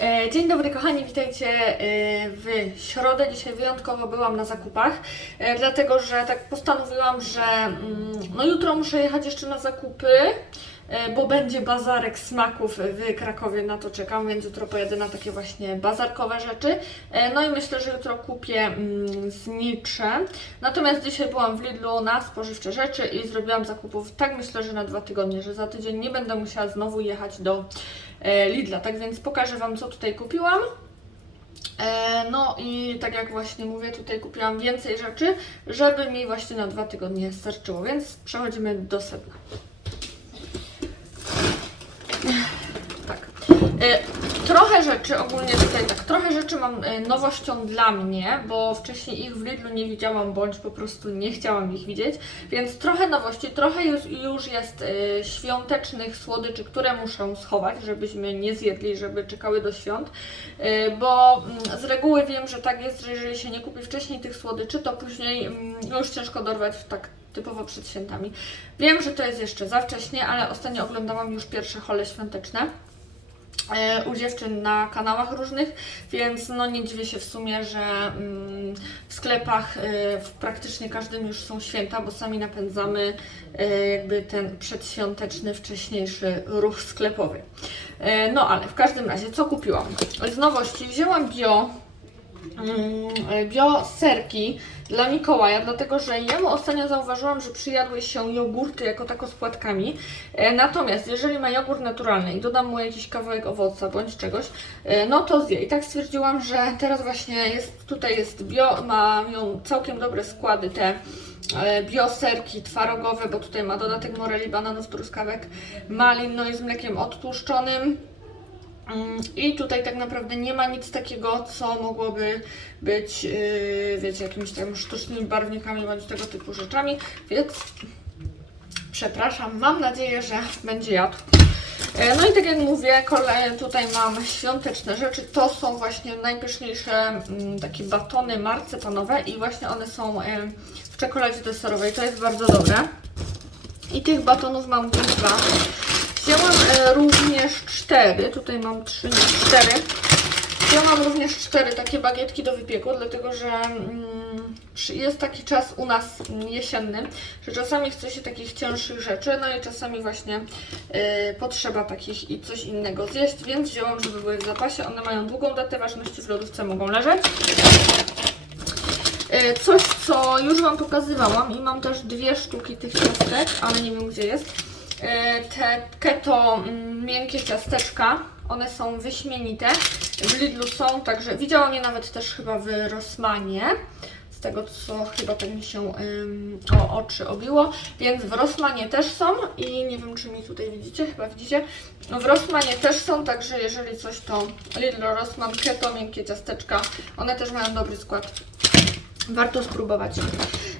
E, Dzień dobry kochani, witajcie e, w środę. Dzisiaj wyjątkowo byłam na zakupach, e, dlatego że tak postanowiłam, że mm, no jutro muszę jechać jeszcze na zakupy, bo będzie bazarek smaków w Krakowie, na to czekam, więc jutro pojedę na takie właśnie bazarkowe rzeczy. E, No i myślę, że jutro kupię mm, znicze. Natomiast dzisiaj byłam w Lidlu na spożywcze rzeczy i zrobiłam zakupów tak myślę, że na dwa tygodnie, że za tydzień nie będę musiała znowu jechać do e, Lidla. Tak więc pokażę Wam, co tutaj kupiłam. E, No i tak jak właśnie mówię, tutaj kupiłam więcej rzeczy, żeby mi właśnie na dwa tygodnie starczyło, więc przechodzimy do sedna. Tak. E, Trochę rzeczy, ogólnie tutaj tak, trochę rzeczy mam e, nowością dla mnie, bo wcześniej ich w Lidlu nie widziałam, bądź po prostu nie chciałam ich widzieć, więc trochę nowości, trochę już, już jest e, świątecznych słodyczy, które muszę schować, żebyśmy nie zjedli, żeby czekały do świąt, bo mm, z reguły wiem, że tak jest, że jeżeli się nie kupi wcześniej tych słodyczy, to później mm, już ciężko dorwać w tak typowo przed świętami. Wiem, że to jest jeszcze za wcześnie, ale ostatnio oglądałam już pierwsze hole świąteczne u dziewczyn na kanałach różnych, więc no nie dziwię się w sumie, że mm, w sklepach e, w praktycznie każdym już są święta, bo sami napędzamy e, jakby ten przedświąteczny, wcześniejszy ruch sklepowy. E, no ale w każdym razie, co kupiłam? Z nowości wzięłam bio mm, bio serki dla Mikołaja, dlatego że jemu ostatnio zauważyłam, że przyjadły się jogurty jako tako z płatkami. E, natomiast jeżeli ma jogurt naturalny i dodam mu jakiś kawałek owoca bądź czegoś, e, no to zje. I tak stwierdziłam, że teraz właśnie jest, tutaj jest bio, mają całkiem dobre składy te e, bioserki twarogowe, bo tutaj ma dodatek moreli, bananów, truskawek, malin, no i z mlekiem odtłuszczonym. Mm, I tutaj tak naprawdę nie ma nic takiego, co mogłoby być, yy, wiecie, jakimiś tam sztucznymi barwnikami bądź tego typu rzeczami, więc przepraszam, mam nadzieję, że będzie jadł. E, No i tak jak mówię, kolej, tutaj mam świąteczne rzeczy. To są właśnie najpyszniejsze mm, takie batony marcepanowe i właśnie one są e, w czekoladzie deserowej. To jest bardzo dobre. I tych batonów mam dwa. Cztery. Tutaj mam trzy, nie cztery. Wzięłam również cztery takie bagietki do wypieku, dlatego że mm, jest taki czas u nas jesienny, że czasami chce się takich cięższych rzeczy, no i czasami właśnie e, potrzeba takich i coś innego zjeść, więc wzięłam, żeby były w zapasie. One mają długą datę ważności, w lodówce mogą leżeć. E, Coś, co już Wam pokazywałam i mam też dwie sztuki tych ciastek, ale nie wiem gdzie jest. E, Te keto mm, miękkie ciasteczka, one są wyśmienite. W Lidlu są, także widziałam je nawet też chyba w Rossmanie. Z tego co chyba tak mi się ym, o oczy obiło, więc w Rossmanie też są i nie wiem czy mi tutaj widzicie, chyba widzicie. No w Rossmanie też są, także jeżeli coś to Lidl Rossman keto miękkie ciasteczka, one też mają dobry skład Warto spróbować.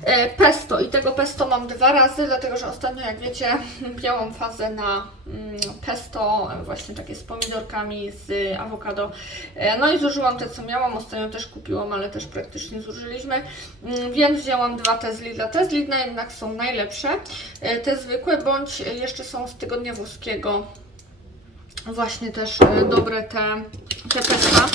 E, Pesto i tego pesto mam dwa razy, dlatego że ostatnio, jak wiecie, miałam fazę na mm, pesto, e, właśnie takie z pomidorkami, z awokado. E, No i zużyłam te, co miałam. Ostatnio też kupiłam, ale też praktycznie zużyliśmy. Mm, Więc wzięłam dwa te z Lidla. Te z Lidla jednak są najlepsze. Te zwykłe, bądź jeszcze są z tygodnia włoskiego. Właśnie też dobre te, te pesta.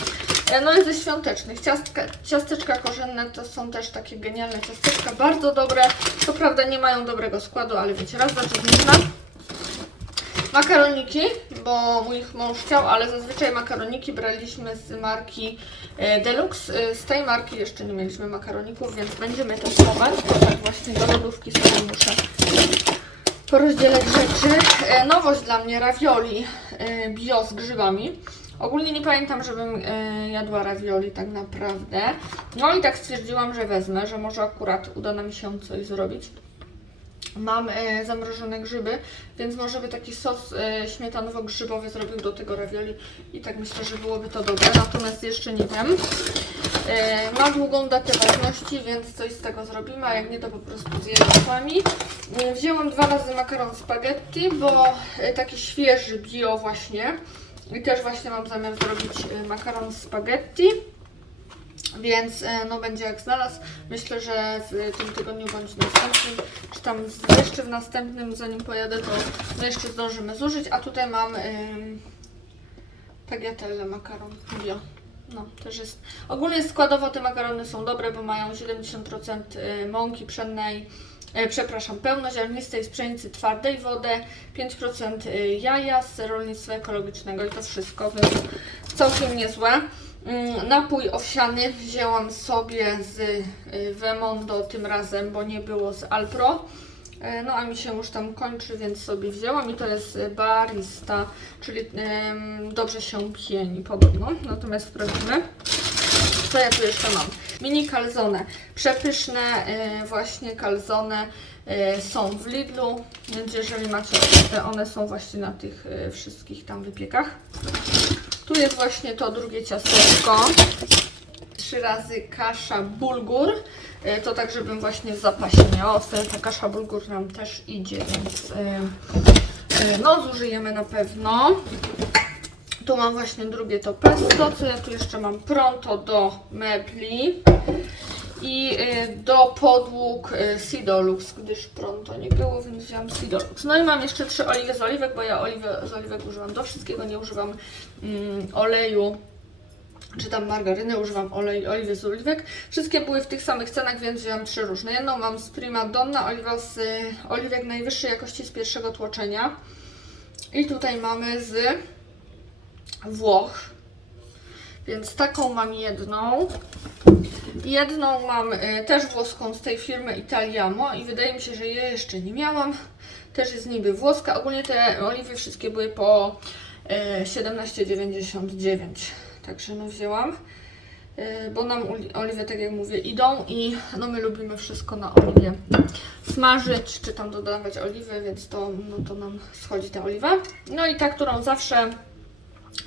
No i ze świątecznych. Ciastka, ciasteczka korzenne to są też takie genialne ciasteczka, bardzo dobre. Co prawda nie mają dobrego składu, ale wiecie, raz za można. Makaroniki, bo mój mąż chciał, ale zazwyczaj makaroniki braliśmy z marki e, Deluxe. E, Z tej marki jeszcze nie mieliśmy makaroników, więc będziemy testować. Tak właśnie do lodówki sobie muszę porozdzielać rzeczy. E, Nowość dla mnie, ravioli bio z grzybami. Ogólnie nie pamiętam, żebym e, jadła ravioli tak naprawdę. No i tak stwierdziłam, że wezmę, że może akurat uda nam się coś zrobić. Mam e, zamrożone grzyby, więc może by taki sos e, śmietanowo-grzybowy zrobił do tego ravioli i tak myślę, że byłoby to dobre, natomiast jeszcze nie wiem. Ma długą datę ważności, więc coś z tego zrobimy, a jak nie, to po prostu zjemy sami. Wzięłam dwa razy makaron spaghetti, bo taki świeży, bio właśnie. I też właśnie mam zamiar zrobić e, makaron spaghetti. Więc e, no będzie jak znalazł. Myślę, że w tym tygodniu bądź następnym, czy tam jeszcze w następnym, zanim pojadę, to jeszcze zdążymy zużyć. A tutaj mam ym, tagliatelle makaron. Bio. No, też jest. Ogólnie składowo te makarony są dobre, bo mają 70% y, mąki pszennej, e, przepraszam, pełnoziarnistej z pszenicy twardej, wodę, 5% y, jaja z rolnictwa ekologicznego i to wszystko, więc całkiem niezłe. Mm, Napój owsiany wzięłam sobie z y, Wemondo tym razem, bo nie było z Alpro. E, No a mi się już tam kończy, więc sobie wzięłam i to jest barista, czyli dobrze się pieni podobno. Natomiast sprawdzimy. Co ja tu jeszcze mam? Mini calzone. Przepyszne y, właśnie calzone y, są w Lidlu, więc jeżeli macie ochotę, one są właśnie na tych y, wszystkich tam wypiekach. Tu jest właśnie to drugie ciasteczko. Trzy razy kasza bulgur. To tak, żebym właśnie w zapasie. Wtedy ta kasza bulgur nam też idzie, więc no zużyjemy na pewno. Tu mam właśnie drugie to pesto, co ja tu jeszcze mam pronto do mebli i y, do podłóg y, Sidolux, gdyż pronto nie było, więc wziąłam Sidolux. No i mam jeszcze trzy oliwy z oliwek, bo ja oliwę z oliwek używam do wszystkiego, nie używam mm, oleju czy tam margaryny, używam olej, oliwy z oliwek. Wszystkie były w tych samych cenach, więc wziąłem trzy różne. Jedną mam z Prima Donna, oliwa z y, oliwek najwyższej jakości z pierwszego tłoczenia. I tutaj mamy z Włoch. Więc taką mam jedną. Jedną mam y, też włoską z tej firmy Italiamo i wydaje mi się, że jej jeszcze nie miałam. Też jest niby włoska. Ogólnie te oliwy wszystkie były po y, 17,99. Także no wzięłam. Y, Bo nam oliwy, tak jak mówię, idą i no my lubimy wszystko na oliwie smażyć, czy tam dodawać oliwy, więc to, no to nam schodzi ta oliwa. No i ta, którą zawsze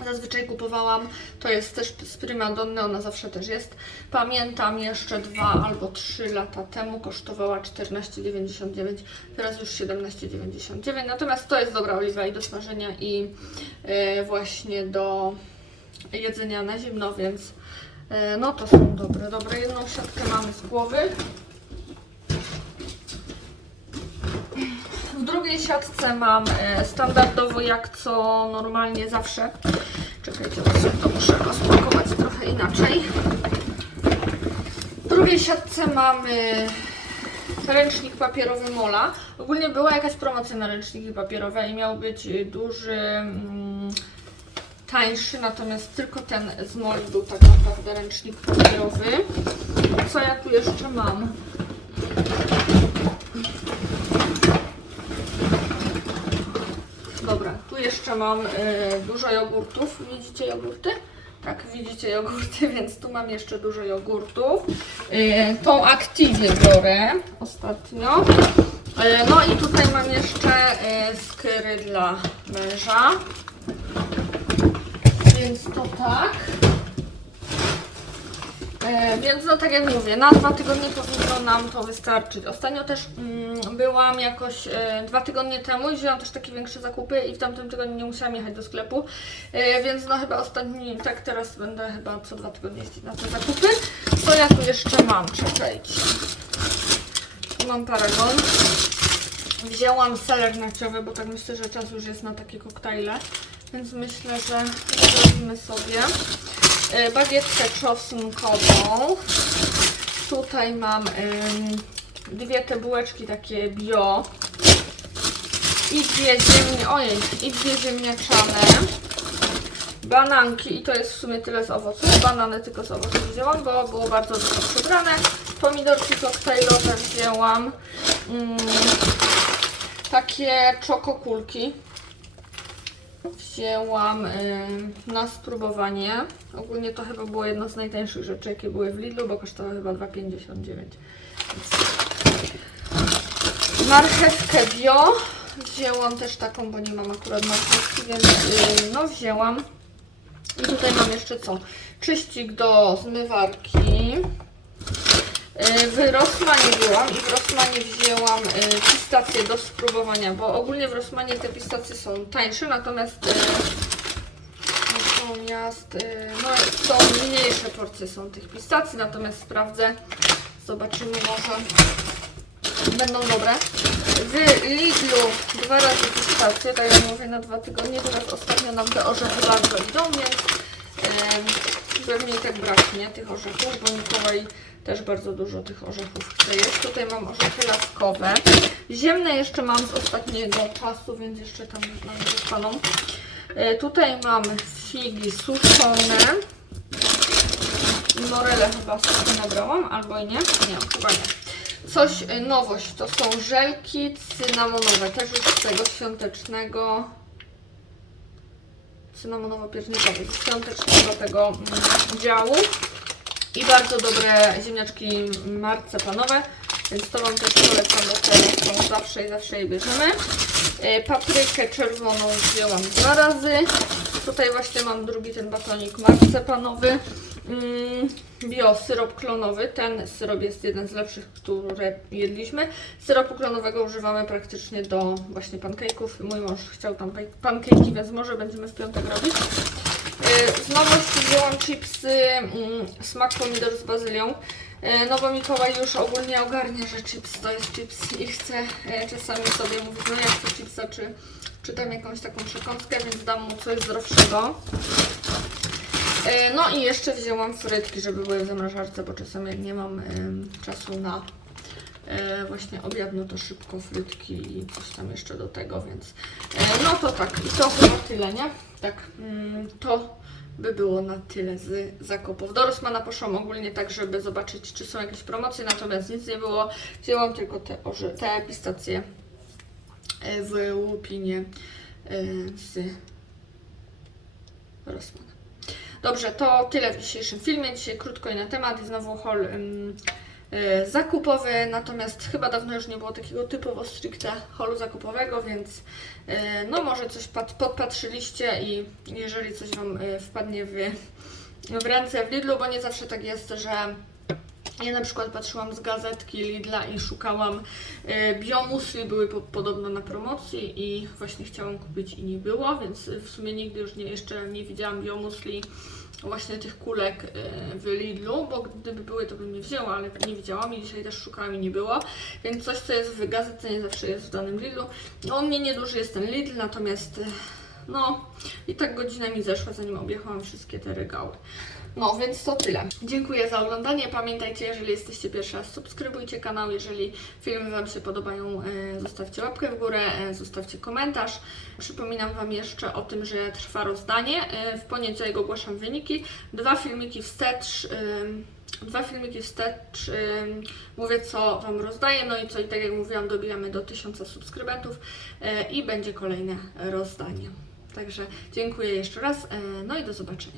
zazwyczaj kupowałam, to jest też z Prima Donny, ona zawsze też jest. Pamiętam jeszcze dwa albo trzy lata temu kosztowała 14,99, teraz już 17,99. Natomiast to jest dobra oliwa i do smażenia i e, właśnie do jedzenia na zimno, więc e, no to są dobre. Dobra, jedną siatkę mamy z głowy. W drugiej siatce mam e, standardowo jak co normalnie zawsze. Czekajcie, to muszę rozpakować trochę inaczej. W drugiej siatce mamy ręcznik papierowy Mola. Ogólnie była jakaś promocja na ręczniki papierowe i miał być duży, mm, tańszy, natomiast tylko ten z Moli był tak naprawdę ręcznik papierowy. Co ja tu jeszcze mam? Dobra, tu jeszcze mam y, dużo jogurtów. Widzicie jogurty? Tak, widzicie jogurty, więc tu mam jeszcze dużo jogurtów. Y, tą Activię biorę ostatnio. Y, no i tutaj mam jeszcze y, skry dla męża. Więc to tak. E, więc no tak jak mówię, na dwa tygodnie powinno nam to wystarczyć. Ostatnio też mm, byłam jakoś e, dwa tygodnie temu i wzięłam też takie większe zakupy i w tamtym tygodniu nie musiałam jechać do sklepu, e, więc no chyba ostatni, tak teraz będę chyba co dwa tygodnie jeździć na te zakupy. Co ja tu jeszcze mam? Czekajcie. Tu mam paragon. Wzięłam seler naciowy, bo tak myślę, że czas już jest na takie koktajle, więc myślę, że zrobimy sobie bagietkę czosnkową. Tutaj mam dwie te bułeczki takie bio i dwie ziemnie, ojej, i dwie ziemniaczane. Bananki i to jest w sumie tyle z owoców. Banany tylko z owoców wzięłam, bo było bardzo dużo przybrane. Pomidorki koktajlowe wzięłam. Mm, takie czokokulki wzięłam ym, na spróbowanie. Ogólnie to chyba było jedno z najtańszych rzeczy, jakie były w Lidlu, bo kosztowało chyba 2,59. Więc- Marchewkę bio. Wzięłam też taką, bo nie mam akurat marchewki, więc yy, no wzięłam. I tutaj mam jeszcze co? Czyścik do zmywarki. Yy, W Rossmanie byłam i w Rossmanie wzięłam yy, pistacje do spróbowania, bo ogólnie w Rossmanie te pistacje są tańsze, natomiast yy, natomiast no, są mniejsze porcje są tych pistacji, natomiast sprawdzę, zobaczymy może będą dobre. W Lidlu dwa razy pistacje, tak jak mówię, na dwa tygodnie. Teraz ostatnio nam te orzechy bardzo idą, więc pewnie tak braknie tych orzechów, bo Mikołaj też bardzo dużo tych orzechów chce jeść. Tutaj mam orzechy laskowe. Ziemne jeszcze mam z ostatniego czasu, więc jeszcze tam nam zostaną. E, Tutaj mam figi suszone. Morele chyba sobie nabrałam, albo i nie. Nie, chyba nie. Coś, y, nowość, to są żelki cynamonowe, też już z tego świątecznego, cynamonowo-piernikowy, z świątecznego tego mm, działu. I bardzo dobre ziemniaczki marcepanowe, więc to Wam też polecam, bo te są zawsze i zawsze je bierzemy. Y, Paprykę czerwoną wzięłam dwa razy. Tutaj właśnie mam drugi ten batonik marcepanowy. Mm, bio syrop klonowy. Ten syrop jest jeden z lepszych, które jedliśmy. Syropu klonowego używamy praktycznie do właśnie pancake'ów. Mój mąż chciał tam pancake'i, więc może będziemy w piątek robić. Yy, Z nowości wzięłam chipsy mm, smak pomidor z bazylią. Yy, No bo Mikołaj już ogólnie ogarnia, że chips to jest chips i chce yy, czasami sobie mówić, no jak to chipsa, czy, czy tam jakąś taką przekąskę, więc dam mu coś zdrowszego. E, No i jeszcze wzięłam frytki, żeby były w zamrażarce, bo czasem jak nie mam czasu na e, właśnie obiad, no to szybko frytki i coś tam jeszcze do tego, więc e, no to tak, i to chyba tyle, nie? Tak, mm, to by było na tyle z zakupów. Do Rossmana poszłam ogólnie tak, żeby zobaczyć, czy są jakieś promocje, natomiast nic nie było. Wzięłam tylko te, orze, te pistacje w łupinie z Rossmana. Dobrze, to tyle w dzisiejszym filmie. Dzisiaj krótko i na temat i znowu haul ym, y, zakupowy, natomiast chyba dawno już nie było takiego typowo stricte haulu zakupowego, więc y, no może coś pat, podpatrzyliście i jeżeli coś Wam y, wpadnie w, w ręce w Lidlu, bo nie zawsze tak jest, że ja na przykład patrzyłam z gazetki Lidla i szukałam e, biomusli, były po, podobno na promocji i właśnie chciałam kupić i nie było, więc w sumie nigdy już nie, jeszcze nie widziałam biomusli właśnie tych kulek e, w Lidlu, bo gdyby były to bym nie wzięła, ale nie widziałam i dzisiaj też szukałam i nie było, więc coś co jest w gazetce nie zawsze jest w danym Lidlu. No, u mnie nieduży jest ten Lidl, natomiast e, no i tak godzina mi zeszła zanim objechałam wszystkie te regały. No, więc to tyle. Dziękuję za oglądanie. Pamiętajcie, jeżeli jesteście pierwszy subskrybujcie kanał. Jeżeli filmy Wam się podobają, e, zostawcie łapkę w górę, e, zostawcie komentarz. Przypominam Wam jeszcze o tym, że trwa rozdanie. E, W poniedziałek ogłaszam wyniki. Dwa filmiki wstecz. Dwa filmiki wstecz, ym, mówię co Wam rozdaję, no i co i tak jak mówiłam, dobijamy do 1000 subskrybentów e, i będzie kolejne rozdanie. Także dziękuję jeszcze raz, e, no i do zobaczenia.